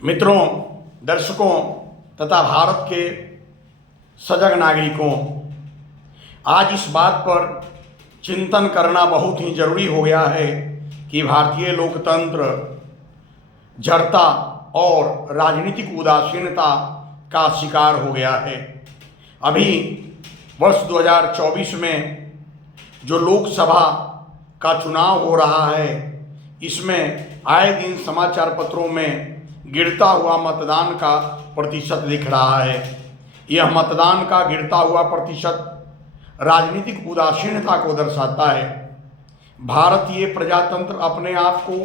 मित्रों, दर्शकों तथा भारत के सजग नागरिकों, आज इस बात पर चिंतन करना बहुत ही जरूरी हो गया है कि भारतीय लोकतंत्र जड़ता और राजनीतिक उदासीनता का शिकार हो गया है। अभी वर्ष 2024 में जो लोकसभा का चुनाव हो रहा है, इसमें आए दिन समाचार पत्रों में गिरता हुआ मतदान का प्रतिशत दिख रहा है। यह मतदान का गिरता हुआ प्रतिशत राजनीतिक उदासीनता को दर्शाता है। भारतीय प्रजातंत्र अपने आप को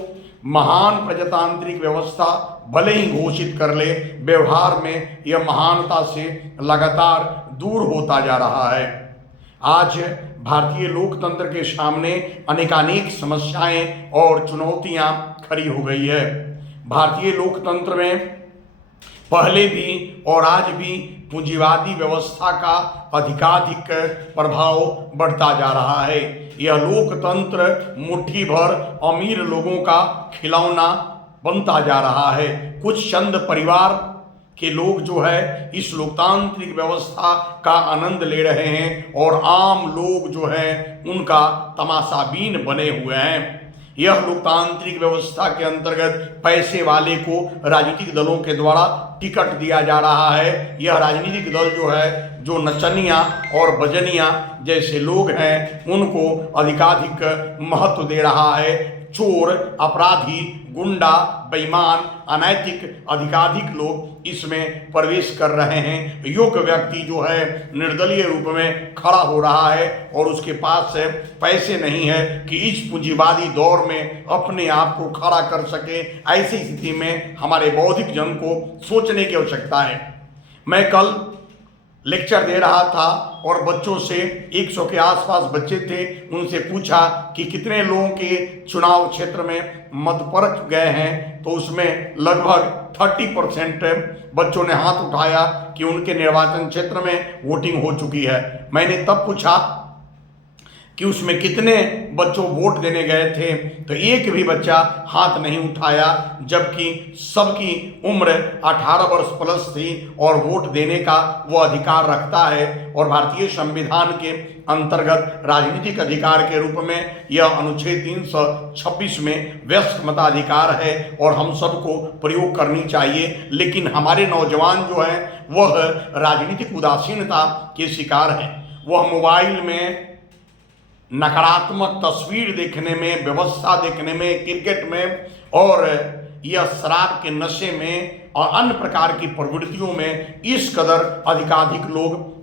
महान प्रजातांत्रिक व्यवस्था भले ही घोषित कर ले, व्यवहार में यह महानता से लगातार दूर होता जा रहा है। आज भारतीय लोकतंत्र के सामने अनेकानेक समस्याएं और चुनौतियां खड़ी हो गई है। भारतीय लोकतंत्र में पहले भी और आज भी पूंजीवादी व्यवस्था का अधिकाधिक प्रभाव बढ़ता जा रहा है। यह लोकतंत्र मुट्ठी भर अमीर लोगों का खिलौना बनता जा रहा है। कुछ चंद परिवार के लोग जो है इस लोकतांत्रिक व्यवस्था का आनंद ले रहे हैं और आम लोग जो है उनका तमाशाबीन बने हुए हैं। यह लोकतांत्रिक व्यवस्था के अंतर्गत पैसे वाले को राजनीतिक दलों के द्वारा टिकट दिया जा रहा है। यह राजनीतिक दल जो है, जो नचनिया और बजनिया जैसे लोग हैं, उनको अधिकाधिक महत्व दे रहा है। चोर, अपराधी, गुंडा, बेईमान, अनैतिक अधिकाधिक लोग इसमें प्रवेश कर रहे हैं। योग्य व्यक्ति जो है निर्दलीय रूप में खड़ा हो रहा है और उसके पास पैसे नहीं है कि इस पूंजीवादी दौर में अपने आप को खड़ा कर सके। ऐसी स्थिति में हमारे बौद्धिक जन को सोचने की आवश्यकता है। मैं कल लेक्चर दे रहा था और बच्चों से 100 के आसपास बच्चे थे, उनसे पूछा कि कितने लोगों के चुनाव क्षेत्र में मत पड़ गए हैं, तो उसमें लगभग 30% बच्चों ने हाथ उठाया कि उनके निर्वाचन क्षेत्र में वोटिंग हो चुकी है। मैंने तब पूछा कि उसमें कितने बच्चों वोट देने गए थे, तो एक भी बच्चा हाथ नहीं उठाया, जबकि सबकी उम्र 18 वर्ष प्लस थी और वोट देने का वो अधिकार रखता है। और भारतीय संविधान के अंतर्गत राजनीतिक अधिकार के रूप में यह अनुच्छेद 326 में वयस्क मताधिकार है और हम सबको प्रयोग करनी चाहिए। लेकिन हमारे नौजवान जो हैं वह राजनीतिक उदासीनता के शिकार हैं। वह मोबाइल में नकारात्मक तस्वीर देखने में, व्यवस्था देखने में, क्रिकेट में और यह शराब के नशे में और अन्य प्रकार की प्रवृत्तियों में इस कदर अधिकाधिक लोग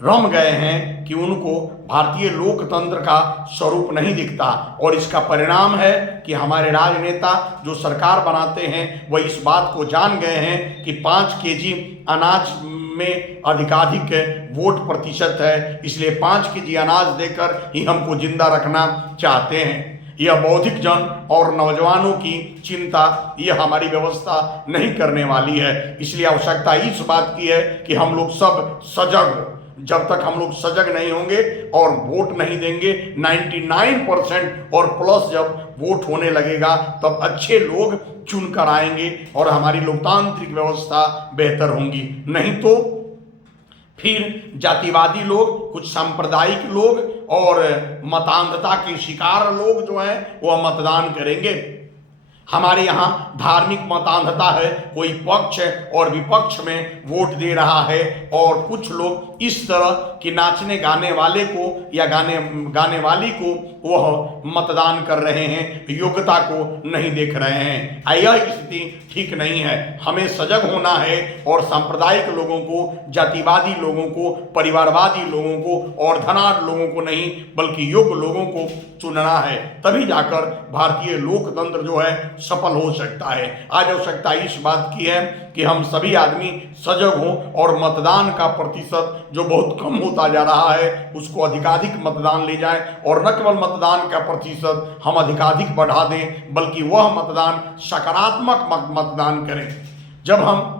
रम गए हैं कि उनको भारतीय लोकतंत्र का स्वरूप नहीं दिखता। और इसका परिणाम है कि हमारे राजनेता जो सरकार बनाते हैं वह इस बात को जान गए हैं कि 5 केजी अनाज में अधिकाधिक वोट प्रतिशत है, इसलिए 5 केजी अनाज देकर ही हमको जिंदा रखना चाहते हैं। यह बौद्धिक जन और नौजवानों की चिंता यह हमारी व्यवस्था नहीं करने वाली है। इसलिए आवश्यकता इस बात की है कि हम लोग सब सजग हो। जब तक हम लोग सजग नहीं होंगे और वोट नहीं देंगे, 99% और प्लस जब वोट होने लगेगा तब अच्छे लोग चुनकर आएंगे और हमारी लोकतांत्रिक व्यवस्था बेहतर होंगी। नहीं तो फिर जातिवादी लोग, कुछ सांप्रदायिक लोग और मतांधता के शिकार लोग जो हैं वह मतदान करेंगे। हमारे यहाँ धार्मिक मतांधता है, कोई पक्ष और विपक्ष में वोट दे रहा है और कुछ लोग इस तरह कि नाचने गाने वाले को या गाने वाली को वह मतदान कर रहे हैं, योग्यता को नहीं देख रहे हैं। यह स्थिति ठीक नहीं है। हमें सजग होना है और सांप्रदायिक लोगों को, जातिवादी लोगों को, परिवारवादी लोगों को और धनाढ़ लोगों को नहीं बल्कि योग्य लोगों को चुनना है। तभी जाकर भारतीय लोकतंत्र जो है सफल हो सकता है। आज आवश्यकता इस बात की है कि हम सभी आदमी सजग हों और मतदान का प्रतिशत जो बहुत कम होता जा रहा है उसको अधिकाधिक मतदान ले जाएं और न केवल मतदान का प्रतिशत हम अधिकाधिक बढ़ा दें बल्कि वह मतदान सकारात्मक मतदान करें। जब हम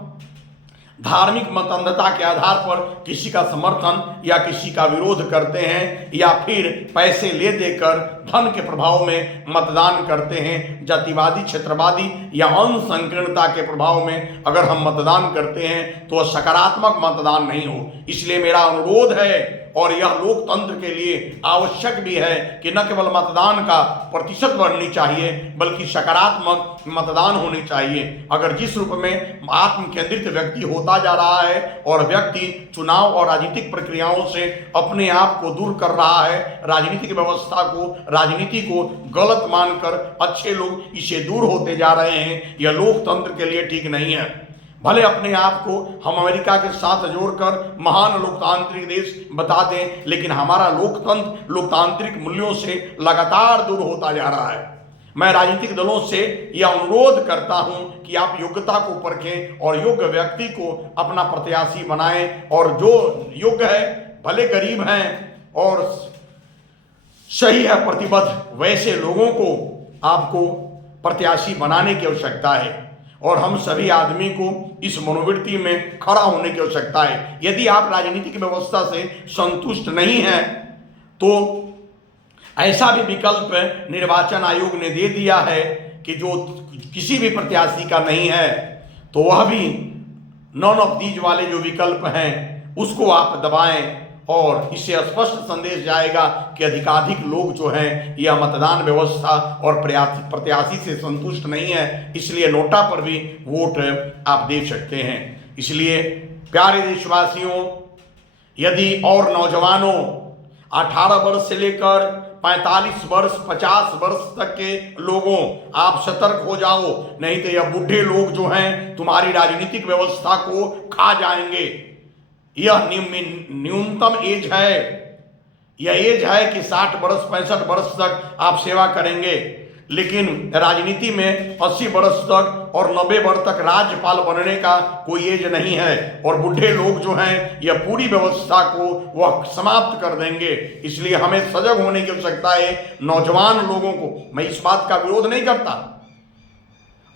धार्मिक मतअंधता के आधार पर किसी का समर्थन या किसी का विरोध करते हैं, या फिर पैसे ले देकर धन के प्रभाव में मतदान करते हैं, जातिवादी, क्षेत्रवादी या अन्य संकीर्णता के प्रभाव में अगर हम मतदान करते हैं तो सकारात्मक मतदान नहीं हो। इसलिए मेरा अनुरोध है, और यह लोकतंत्र के लिए आवश्यक भी है, कि न केवल मतदान का प्रतिशत बढ़नी चाहिए बल्कि सकारात्मक मतदान होनी चाहिए। अगर जिस रूप में आत्म केंद्रित व्यक्ति होता जा रहा है और व्यक्ति चुनाव और राजनीतिक प्रक्रियाओं से अपने आप को दूर कर रहा है, राजनीतिक व्यवस्था को, राजनीति को गलत मानकर अच्छे लोग इसे दूर होते जा रहे हैं, यह लोकतंत्र के लिए ठीक नहीं है। भले अपने आप को हम अमेरिका के साथ जोड़कर महान लोकतांत्रिक देश बता दें, लेकिन हमारा लोकतंत्र लोकतांत्रिक मूल्यों से लगातार दूर होता जा रहा है। मैं राजनीतिक दलों से यह अनुरोध करता हूं कि आप योग्यता को परखें और योग्य व्यक्ति को अपना प्रत्याशी बनाएं, और जो योग्य है, भले गरीब हैं और सही है प्रतिबद्ध, वैसे लोगों को आपको प्रत्याशी बनाने की आवश्यकता है। और हम सभी आदमी को इस मनोवृत्ति में खड़ा होने की आवश्यकता है। यदि आप राजनीतिक व्यवस्था से संतुष्ट नहीं हैं तो ऐसा भी विकल्प निर्वाचन आयोग ने दे दिया है कि जो किसी भी प्रत्याशी का नहीं है तो वह भी नॉन ऑफ दीज वाले जो विकल्प हैं उसको आप दबाएं, और इससे स्पष्ट संदेश जाएगा कि अधिकाधिक लोग जो हैं यह मतदान व्यवस्था और प्रत्याशी से संतुष्ट नहीं है, इसलिए नोटा पर भी वोट आप दे सकते हैं। इसलिए प्यारे देशवासियों, यदि और नौजवानों 18 वर्ष से लेकर 45 वर्ष 50 वर्ष तक के लोगों, आप सतर्क हो जाओ, नहीं तो यह बूढ़े लोग जो हैं तुम्हारी राजनीतिक व्यवस्था को खा जाएंगे। यह न्यूनतम एज है, यह एज है कि 60 वर्ष 65 वर्ष तक आप सेवा करेंगे, लेकिन राजनीति में 80 वर्ष तक और 90 वर्ष तक राज्यपाल बनने का कोई एज नहीं है। और बूढ़े लोग जो हैं यह पूरी व्यवस्था को वह समाप्त कर देंगे। इसलिए हमें सजग होने की आवश्यकता है। नौजवान लोगों को, मैं इस बात का विरोध नहीं करता,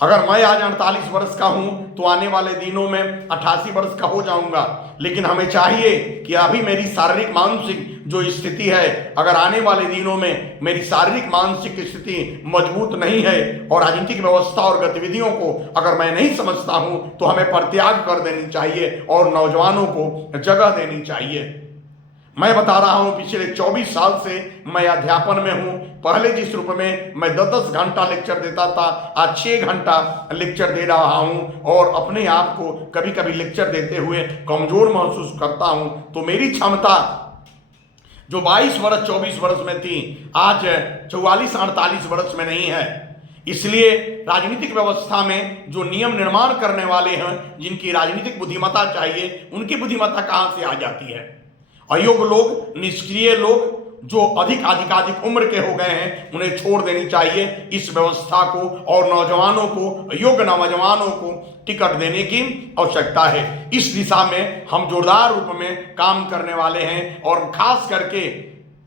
अगर मैं आज 48 वर्ष का हूं तो आने वाले दिनों में 88 वर्ष का हो जाऊंगा, लेकिन हमें चाहिए कि अभी मेरी शारीरिक मानसिक जो स्थिति है, अगर आने वाले दिनों में मेरी शारीरिक मानसिक स्थिति मजबूत नहीं है और राजनीतिक व्यवस्था और गतिविधियों को अगर मैं नहीं समझता हूं तो हमें परित्याग कर देनी चाहिए और नौजवानों को जगह देनी चाहिए। मैं बता रहा हूं, पिछले 24 साल से मैं अध्यापन में हूं। पहले जिस रूप में मैं 10-10 घंटा लेक्चर देता था, आज 6 घंटा लेक्चर दे रहा हूं और अपने आप को कभी कभी लेक्चर देते हुए कमजोर महसूस करता हूं। तो मेरी क्षमता जो 22 वर्ष 24 वर्ष में थी, आज 44-48 वर्ष में नहीं है। इसलिए राजनीतिक व्यवस्था में जो नियम निर्माण करने वाले हैं, जिनकी राजनीतिक बुद्धिमत्ता चाहिए, उनकी बुद्धिमत्ता कहां से आ जाती है? अयोग्य लोग, निष्क्रिय लोग जो अधिकाधिक उम्र के हो गए हैं, उन्हें छोड़ देनी चाहिए इस व्यवस्था को, और नौजवानों को, योग्य नौजवानों को टिकट देने की आवश्यकता है। इस दिशा में हम जोरदार रूप में काम करने वाले हैं, और खास करके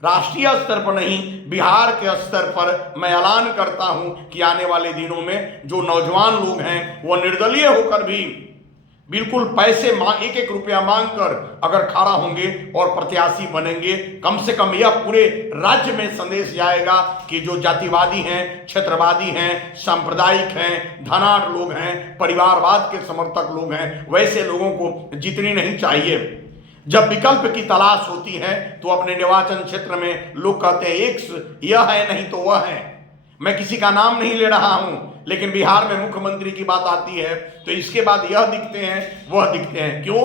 राष्ट्रीय स्तर पर नहीं, बिहार के स्तर पर मैं ऐलान करता हूं कि आने वाले दिनों में जो नौजवान लोग हैं वो निर्दलीय होकर भी बिल्कुल पैसे 1-1 रुपया मांगकर अगर खड़ा होंगे और प्रत्याशी बनेंगे, कम से कम यह पूरे राज्य में संदेश जाएगा कि जो जातिवादी हैं, क्षेत्रवादी हैं, सांप्रदायिक हैं, धनाढ़ लोग हैं, परिवारवाद के समर्थक लोग हैं, वैसे लोगों को जीतनी नहीं चाहिए। जब विकल्प की तलाश होती है तो अपने निर्वाचन क्षेत्र में लोग कहते हैं एक यह है नहीं तो वह है। मैं किसी का नाम नहीं ले रहा हूं, लेकिन बिहार में मुख्यमंत्री की बात आती है तो इसके बाद यह दिखते हैं वह दिखते हैं। क्यों?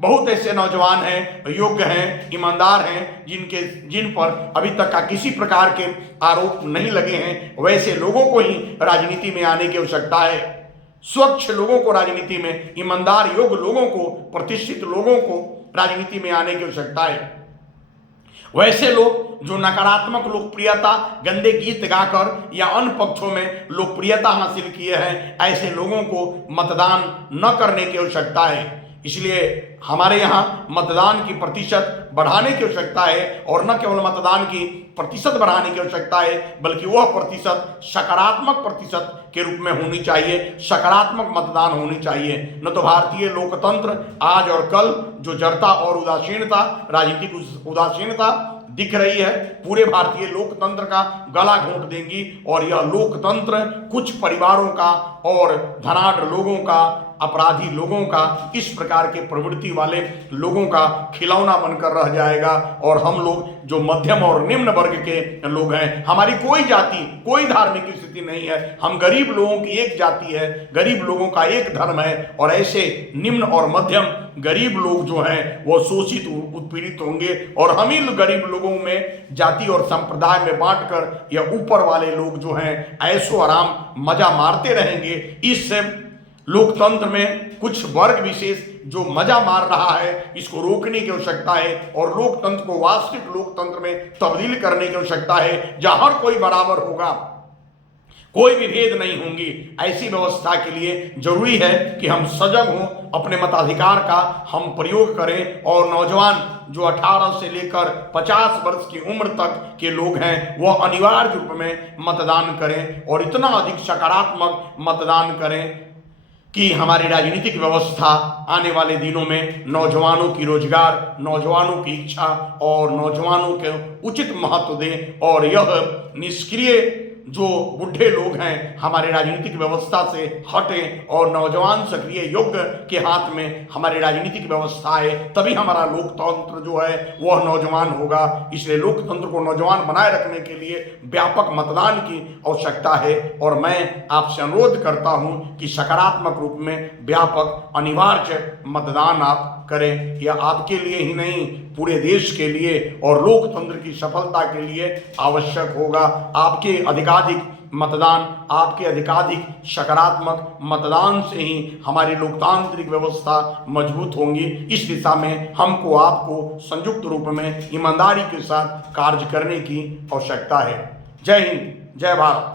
बहुत ऐसे नौजवान हैं, योग्य हैं, ईमानदार हैं, जिन पर अभी तक का किसी प्रकार के आरोप नहीं लगे हैं। वैसे लोगों को ही राजनीति में आने की आवश्यकता है। स्वच्छ लोगों को राजनीति में, ईमानदार योग्य लोगों को, प्रतिष्ठित लोगों को राजनीति में आने की आवश्यकता है। वैसे लोग जो नकारात्मक लोकप्रियता, गंदे गीत गाकर या अन्य पक्षों में लोकप्रियता हासिल किए हैं, ऐसे लोगों को मतदान न करने की आवश्यकता है। इसलिए हमारे यहाँ मतदान की प्रतिशत बढ़ाने की आवश्यकता है, और न केवल मतदान की प्रतिशत बढ़ाने की आवश्यकता है बल्कि वह प्रतिशत सकारात्मक प्रतिशत के रूप में होनी चाहिए, सकारात्मक मतदान होनी चाहिए। न तो भारतीय लोकतंत्र आज और कल जो जड़ता और उदासीनता, राजनीतिक उदासीनता दिख रही है, पूरे भारतीय लोकतंत्र का गला घोंट देंगी, और यह लोकतंत्र कुछ परिवारों का और धनाढ़ लोगों का, अपराधी लोगों का, इस प्रकार के प्रवृत्ति वाले लोगों का खिलौना बनकर रह जाएगा। और हम लोग जो मध्यम और निम्न वर्ग के लोग हैं, हमारी कोई जाति, कोई धार्मिक स्थिति नहीं है, हम गरीब लोगों की एक जाति है, गरीब लोगों का एक धर्म है, और ऐसे निम्न और मध्यम गरीब लोग जो हैं वो शोषित उत्पीड़ित होंगे, और हम ही गरीब लोगों में जाति और संप्रदाय में बांटकर या ऊपर वाले लोग जो हैं ऐशो आराम मजा मारते रहेंगे। इस लोकतंत्र में कुछ वर्ग विशेष जो मजा मार रहा है, इसको रोकने की आवश्यकता है, और लोकतंत्र को वास्तविक लोकतंत्र में तब्दील करने की आवश्यकता है, जहां हर कोई बराबर होगा, कोई भी भेद नहीं होंगी। ऐसी व्यवस्था के लिए जरूरी है कि हम सजग हों, अपने मताधिकार का हम प्रयोग करें, और नौजवान जो 18 से लेकर 50 वर्ष की उम्र तक के लोग हैं वह अनिवार्य रूप में मतदान करें, और इतना अधिक सकारात्मक मतदान करें कि हमारी राजनीतिक व्यवस्था आने वाले दिनों में नौजवानों की रोजगार, नौजवानों की इच्छा और नौजवानों के उचित महत्व दें, और यह निष्क्रिय जो बुढ़े लोग हैं हमारे राजनीतिक व्यवस्था से हटें, और नौजवान सक्रिय योग्य के हाथ में हमारी राजनीतिक व्यवस्था है, तभी हमारा लोकतंत्र जो है वह नौजवान होगा। इसलिए लोकतंत्र को नौजवान बनाए रखने के लिए व्यापक मतदान की आवश्यकता है, और मैं आपसे अनुरोध करता हूं कि सकारात्मक रूप में व्यापक अनिवार्य मतदान आप करें। यह आपके लिए ही नहीं, पूरे देश के लिए और लोकतंत्र की सफलता के लिए आवश्यक होगा। आपके अधिकाधिक मतदान, आपके अधिकाधिक सकारात्मक मतदान से ही हमारी लोकतांत्रिक व्यवस्था मजबूत होंगी। इस दिशा में हमको, आपको संयुक्त रूप में ईमानदारी के साथ कार्य करने की आवश्यकता है। जय हिंद, जय भारत।